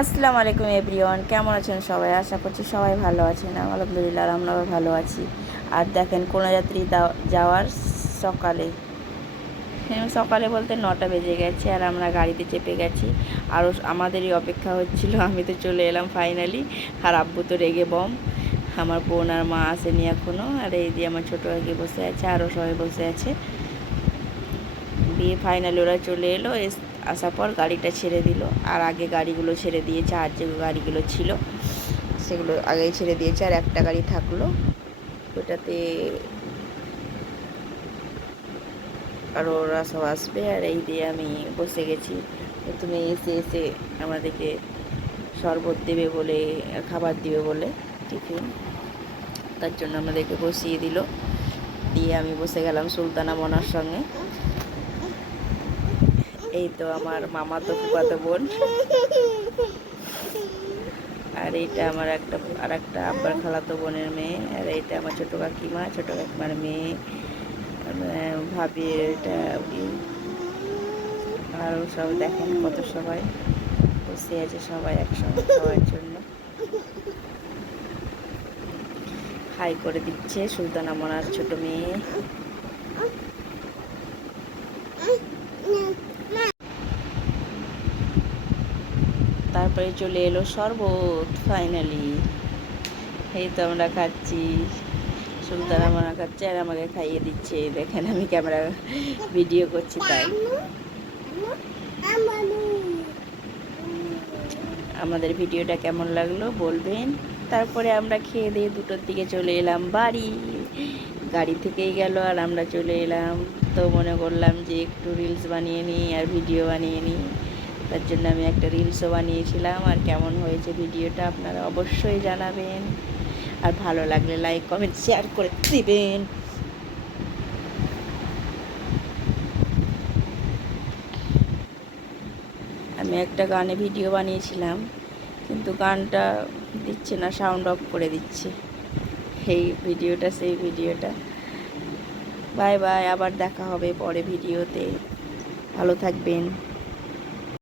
আসসালামু আলাইকুম এভরিওয়ান কেমন আছেন সবাই? আশা করছি সবাই ভালো আছেন। আলহামদুলিল্লাহ আমরাও ভালো আছি। আর দেখেন কোনো যাত্রী যাওয়ার সকালে হ্যাঁ, সকালে বলতে নটা বেজে গেছে আর আমরা গাড়িতে চেপে গেছি। আরও আমাদেরই অপেক্ষা হচ্ছিল আমি তো চলে এলাম ফাইনালি আর আব্বু তো রেগে বম। আমার বোন আর মা আসেনি এখনও আর এই দিয়ে আমার ছোটো আগে বসে আছে আরও সবাই বসে আছে। দিয়ে ফাইনালি ওরা চলে এলো এস- আসার পর গাড়িটা ছেড়ে দিল। আর আগে গাড়িগুলো ছেড়ে দিয়েছে, আর যে গাড়িগুলো ছিল, সেগুলো আগেই ছেড়ে দিয়েছে, আর একটা গাড়ি থাকল। ওটাতে আর ওরা সব আসবে, আর এই দিয়ে আমি বসে গেছি। প্রথমে এসে এসে আমাদেরকে শরবত দেবে বলে, খাবার দিবে বলে টিফিন। তার জন্য আমাদেরকে বসিয়ে দিল। দিয়ে আমি বসে গেলাম সুলতানা মনার সঙ্গে। এই তো আমার মামা তো ফুপাতো বোন। আর এইটা আমার একটা, আর একটা আব্বার খালাতো বোনের মেয়ে। আর এইটা আমার ছোটো কাকিমা, ছোটো কাকিমার মেয়ে। ভাবি এটা। আর সব দেখেন কত সবাই। বসে আছে সবাই একসঙ্গে খাওয়ার জন্য। হাই করে দিচ্ছে সুলতানা মনার ছোট মেয়ে। তারপরে চলে এলো শরবত ফাইনালি এই তো আমরা খাচ্ছি। সুলতানা মনা খাচ্ছে আর আমাকে খাইয়ে দিচ্ছে। দেখেন আমি ক্যামেরা ভিডিও করছি তাই। আমাদের ভিডিওটা কেমন লাগল বলবেন। তারপরে আমরা খেয়ে দিয়ে দুটোর দিকে চলে এলাম বাড়ি। গাড়ি থেকেই গেল আর আমরা চলে এলাম। তো মনে করলাম যে একটু রিলস বানিয়ে নিই আর ভিডিও বানিয়ে নিই। তার জন্য আমি একটা রিলসও বানিয়েছিলাম। আর কেমন হয়েছে ভিডিওটা আপনারা অবশ্যই জানাবেন। আর ভালো লাগলে লাইক কমেন্ট শেয়ার করে দেবেন। আমি একটা গানে ভিডিও বানিয়েছিলাম, কিন্তু গানটা দিচ্ছে না সাউন্ড অফ করে দিচ্ছে। সেই ভিডিওটা সেই ভিডিওটা বাই বাই আবার দেখা হবে পরে ভিডিওতে ভালো থাকবেন।